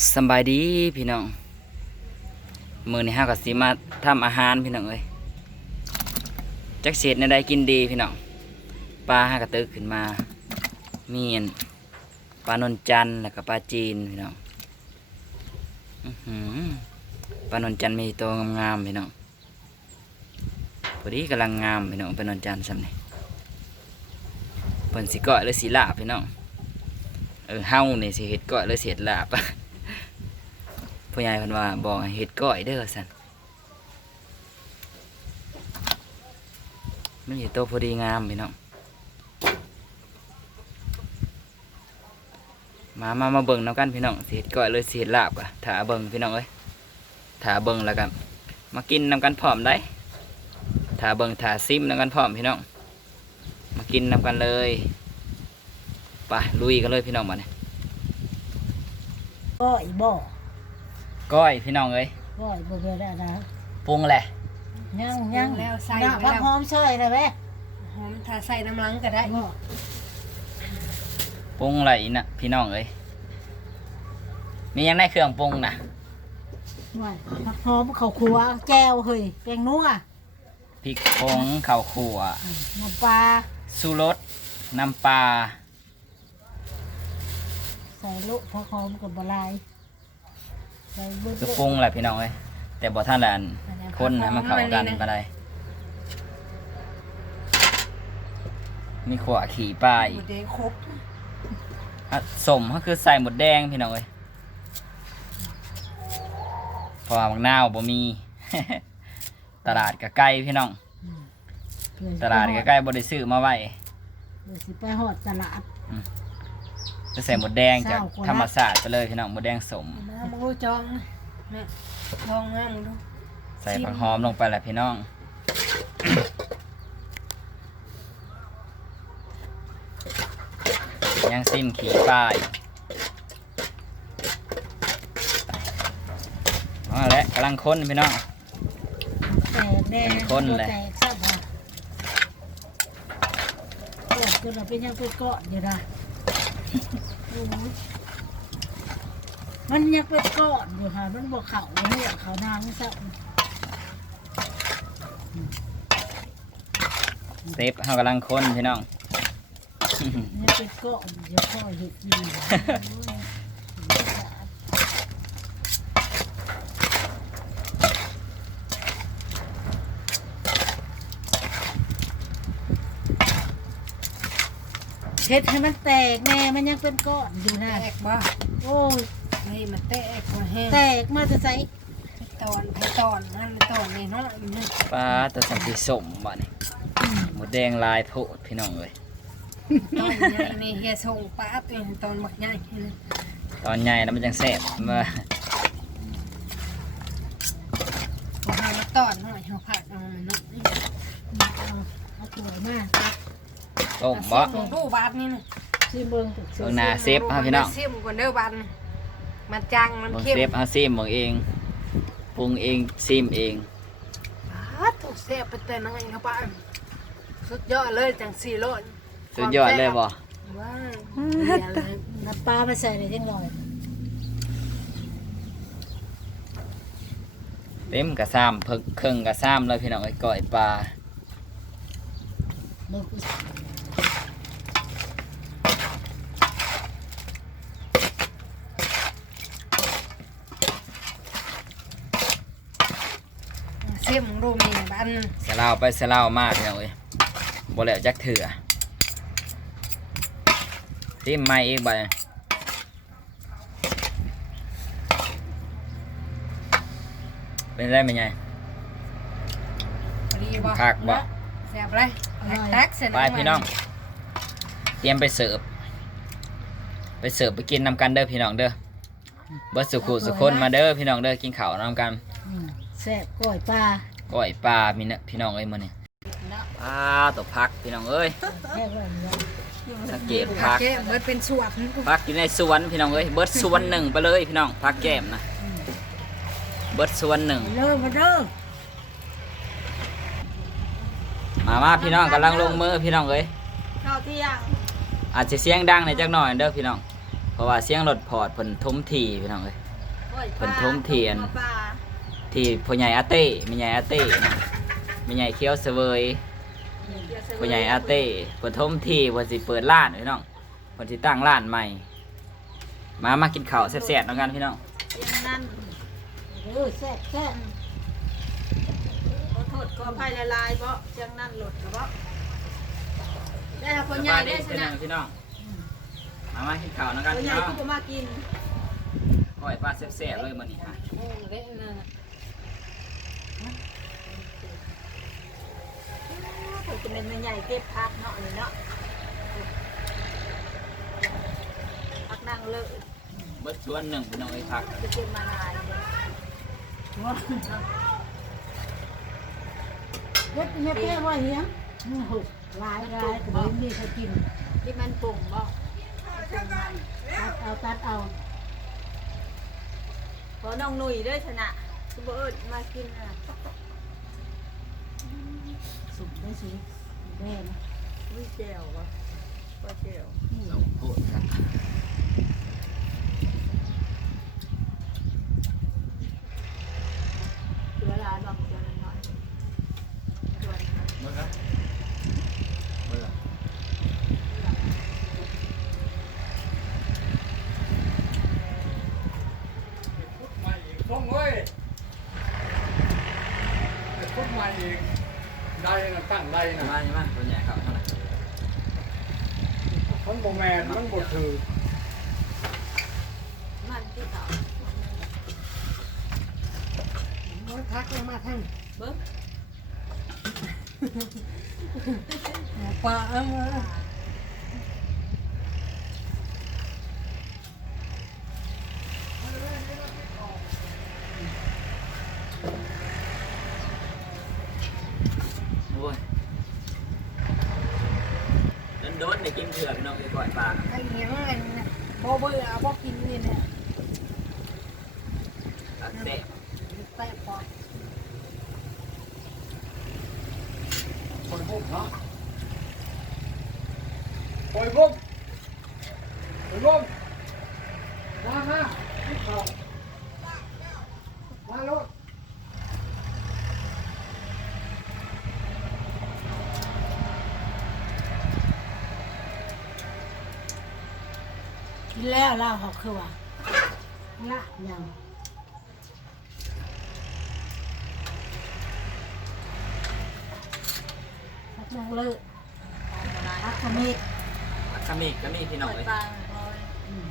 สบายดีพี่น้อง มือในห้ากับสีมาทำอาหารพี่น้องเอ้ยจักเศษในใดกินดีพี่น้องปลาห้ากระตึกขึ้นมา มีนปลานนจันแล้วก็ปลาจีนพี่น้องอือปลานนจันมีตัวงามๆพี่น้องพอดีกำลังงามพี่น้องปลานนจันทร์ซ้ำนี่เพิ่นสิเกาะหรือสิลาบพี่น้องเออเฮานี่สิเฮ็ดเกาะหรือสิเฮ็ดลาบ ผู้ใหญ่เพิ่นว่าบอกให้เฮ็ดก้อยเด้อสั่นมันอยู่โตพอดีงามพี่น้องมามามาเบิ่งนํกันพี่น้องสิเฮ็ดก้อยเลยสิเฮ็ดลาบอะถ้าเบิ่งพี่น้องเอ้ยถ้าเบิ่งแล้วกันมากินนํกันพร้อมได้ถ้าเบิ่งถ้าซิมนํกันพร้อมพี่น้องมากินนํกันเลยไปลุยกันเลยพี่น้องมาเนี่ยก้อยบ่ ก้อยพี่น้องเอ้ยก้อยบ่เกิดอะไรนะปรุงแหละยังยังแล้วใส่น้ำไว้ผักแล้วหอมเชยเลยแม่หอมถ้าใส่น้ำลังก็ได้บ่ปรุงอะไรอีกนะพี่น้องเอ้ยมียังได้เครื่องปรุงนะว่าผักหอมข้าวคั่วแก้วเฮ้ยแป้งนัวพริกผงข้าวขั่วน้ำปลาสูรสน้ำปลาใส่ลูกผักหอมกับบะลายใส่เบิ้ คือปรุงแหละพี่น้องเอ้ยแต่บ่ท่านละอันคนให้มันเข้ากันก็ได้มีขวขี่ปลาหอีมกดเด้ครบอะสมก็คือใส่หมดแดงพี่น้องเอ้ยเพราะว่ามักนาวบ่มี ตลาดก็ใกล้พี่น้อง ตลาดก็ใกล้บ่ได้ซื้อมาไว้ เดี๋ยวสิไปหอดตลาด จะใส่หมดแดงจากเศร้ากว่าธรรมศาสตร์ไปเลยพี่น้องหมดแดงสมมามึงดูจองนะแม่ลองมามึงดูใส่ผักหอมลงไปแหละพี่น้องยังซิมขี่ป้ายอ๋อและกำลังค้นพี่น้องแตกแดงเป็นคนเลยแตกซับค่ะโอ้จนเราเป็นยังเป็นเกาะอยู่นะโอ้ย มันยังเป็นเกาะอยู่ค่ะ มันบอกเขาเนี่ยเขานางซับเซฟเขากำลังค้นพี่น้องนี่เป็นเกาะเดี๋ยวพ่อเห็ดดี เช็ดให้มันแตกแน่มันยังเป็นก้อนอยู่นะแตกบ่โอ้ยนี่มันแตกมาแห้งแตกมาจะใส่ตอนให้ตอนนั่นตอนนี่เนาะมันนึกปลาตัวสัมผัสสมบ่นี่หมดแดงลายโพดพี่น้องเลยตอนใหญ่นี่เฮียส่งป้าตัวเองตอนบักใหญ่นี่ตอนใหญ่แล้วมันจังแซ่บมาพอให้มาตอนหน่อยเฮาผัดเอามันเนาะเอาเอาสวยมาก ต้มบ่ลองดูบาดนี่นะซีเบิ้งถูกเบิ่งหน้าเซฟฮะพี่น้องเซฟก่อนเด้อบาดนี่มันจังมันบางเข้มเซฟเอาซิมบางเองปรุงเองซิมเองบาดถูกเซฟไปแต่นั่งเข้าไปสุดยอดเลยจังสี่โลสุดยอดเลยบ่ว้าวเดี๋ยวเลยน้ำปลามาใส่เลยยังลอยเต็มกระซ้ำเพิ่งครึ่งกระซ้ำเลยพี่น้องไอ้ก้อยปลา เบิ้งเสียมงรูมีบ้านสลาวไปสลาวมากพี่น้องเอ้ยบ่แล้วจักเถื่อซิมใหม่อีกบ่เนี่ยเป็นไรไหมไงพอดีบ่คักบ่แซ่บเลยตักเสร็จไปพี่น้อง เตรียมไปเสิร์ฟ ไปเสิร์ฟไปกินนำกันเด้อพี่น้องเด้อเบิร์สุขุสุคนมาเด้อพี่น้องเด้อกินข้าวนำกันอืมแซ่บก้อยปลา ก้อยปลามีเนอะพี่น้องเอ้ยมื้อนี้ปลาตกพักพี่น้องเอ้ยแค่ว่าอย่างนี้สังเกตพักเจ๊เบิดเป็นสวดพักอยู่ในสวนพี่น้องเอ้ยเบิร์ดสวนหนึ่งไปเลยพี่น้องพักแก้มนะเบิร์ดสวนหนึ่งเริ่มมาเริ่มมามาพี่น้องกำลังลงมือพี่น้องเอ้ยเข้าที่ยังอาจจะเสียงดังในอยจักหน่อยเด้อพี่น้องเพราะว่าเสียงรถพอร์ตเพิ่นทุ้มทีพี่น้องเอ้ยเพิ่นทมเทียน ที่พ่อใหญ่อาเต้แม่ใหญ่อาเต้นะแม่ใหญ่เคี้ยวเสวยพ่อใหญ่อาเต้เพิ่นทมที่เพิ่นสิเปิดร้านพี่น้องเพิ่นสิตั้งร้านใหม่ มามากินข้าวแซ่บๆแล้วกันพี่น้องยังนั่นเออแซ่บแซ่บขอโทษขออภัยละลายเพราะยังนั่นหลุดหรือเปล่าได้ค่ะคนใหญ่ได้ชนะพี่น้องมามากินข้าวแล้วกันคนพี่ใหญ่น้องก็บ่มากินก้อยปลาแซ่บๆเลยมื้อนี้ฮะโอ้เละ นั่นน่ะเขาจะเป็นแม่ใหญ่เก็บพักเนาะนี่เนาะพักนั่งเลิกเบิดส่วนหนึ่งพี่น้องเอ้ยพักจะเก็บมาลายว้าเล็ดเนี่ยแป้ว่าเหี้ยงนี่หกลายลายแต่ไม่มีใครกินที่มันปุ่งบ่ตัดเอาตัดเอาขอน้องหนุ่ยด้วยชนะ คือบ่เอิดมากินอะสุกได้สิแม่นะวิเจลวะว่าเจลเราพูดกันเหลือหลานบอกเจลหน่อยส่วน เบิดครับเบิดครับ พุทธมาอีกท่องเว้ยพุทธมาอีกได้นะตั้งได้ มา นะ มามาตัวใหญ่ครับเท่าไหร่ มันบ่แมนมันบ่ถือ มันที่เขา น้อย พักแล้วมาทั้งเบิ้งหมูปลาเออโอ้ยโดนๆได้กินเถื่อพี่น้องเอ้ยก้อยปลาไอ้เหี้ยมันบ่เบื่อบ่กินนี่เนี่ยตัดแซ่บแป๊บพอ คนพวกเนาะปล่อยบุ้มปล่อยบุ้มมามาที่เขามาลูกกินแล้วเล่าเขาคือว่าละยัง พักนั่งเลิกพักขมิดผักกะเมกก็มีพี่น้องเปิดเอ้ยปลาพอยอืม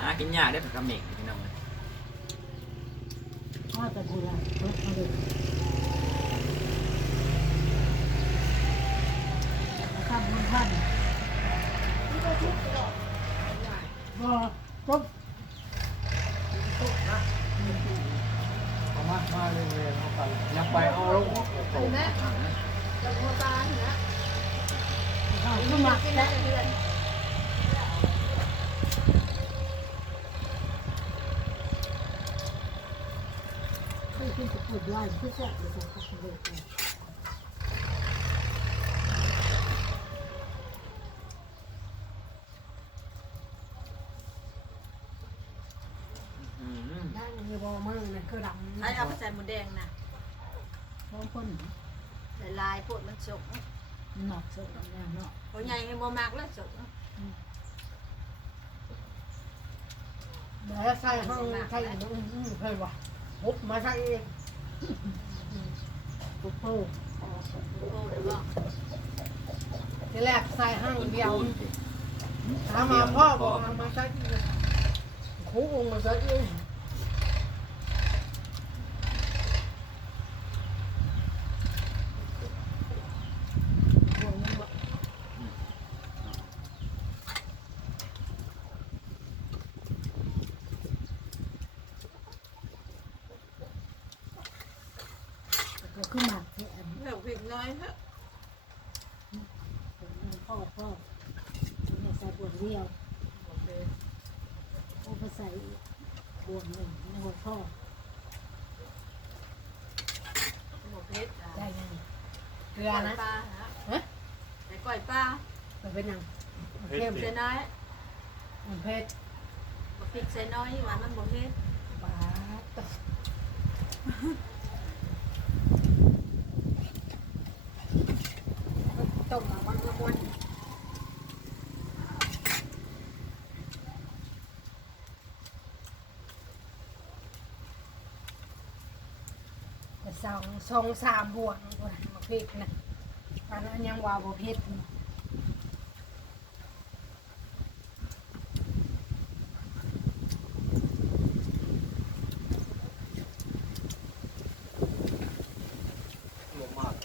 หากินยากได้อผักกะเมกพี่น้องเอ้ยพ่อจะพูดอะไรเลิกมาเลยข้ามบนพันบ่ปุ๊บ เอามามาเรื่อยๆเอาไปอย่าไปเอาลงตก เราหัวปลาเห็นไหม ข้าวขึ้นมา กินได้เดือน เค ยกินกับปุ๋ยด้วยที่แซ่บเลยจ้ะพักเลยอืมนั่งอยู่บ่มึงนั่นคือดำไอ้เอาไปใส่หมูแดงนะพร้อมคนใส่ลายพวกมันสกหนักสุดแล้วเนาะเขาใหญ่ให้บ่มากแล้วสกเดี๋ยวใส่ห้องใส่อีกอืมเคยว่ะปุ๊บมาใส่อีก ปุ๊บปุ๊บโอ้เดี๋ยวบอกทีแรกใส่ห้างเดียวถามมาพ่อบอกเอามาใส่อีกครูองมาใส่อีก พวกนี้บอกก็ขึ้นมาที่อัน เดี๋ยวพริกน้ อยเถอะพ่อพ่อเนี่ยใส่บวงเดียวโอ้ไปใส่บวงหนึ่งในหัวพ่อหมูเผ็ดได้ยังเกลืก้ออยนะปลาฮะฮะใส่ก้อยปลามันเป็นยังเค็มใส่น้อยมันเผ็ดบ่พริกใส่น้อยหวานมันบ่เผ็ดเต้มมาวันละวัน สองสองสามบวกบวกพริกนะตอนนั้นยังว่าบ่เผ็ดลงมาก เล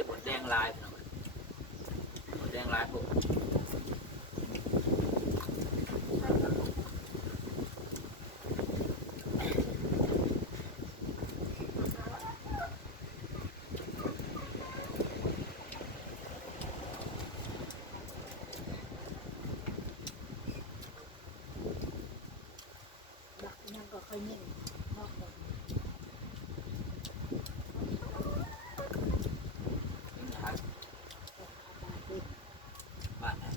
ยผลแดงลายพี่น้องผลแดงลายผม ดักยังก็ค่อยนิ่งนอกหมด บ้านนะ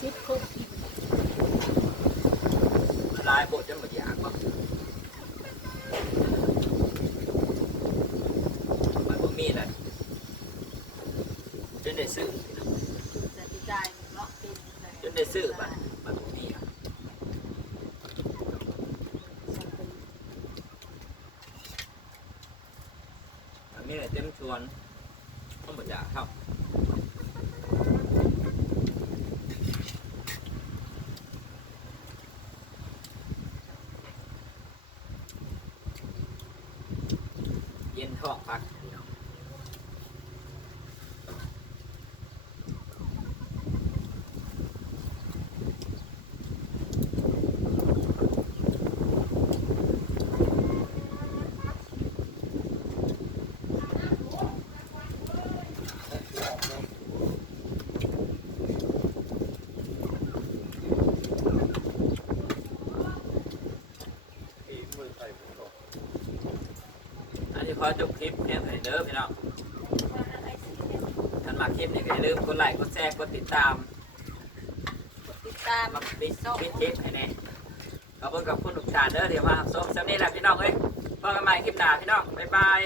ซิปคบอีก ลายบทจนหมดอยากบ่มันบ่มีแหละจ นได้ซื้อพี่น้องจะดีใจเนาะเป็นจนได้ซื้อบัดมันบ่มีอะมันมีแต่เต็มชวนต้องหมดอยากเข้าเย็นทองพัก ขอจบคลิปเพียงเท่านี้เด้อพี่น้องท่านมาคลิปนี้ก็อย่าลืมกดไลค์กดแชร์กดติดตามติดตามมาปิดปิดคลิปให้แน่ขอบคุณกับคุณทุกท่านเด้อที่มาชมสำนี้แหละพี่น้องเอ้ยพบกันใหม่คลิปหน้าพี่น้องบ๊ายบาย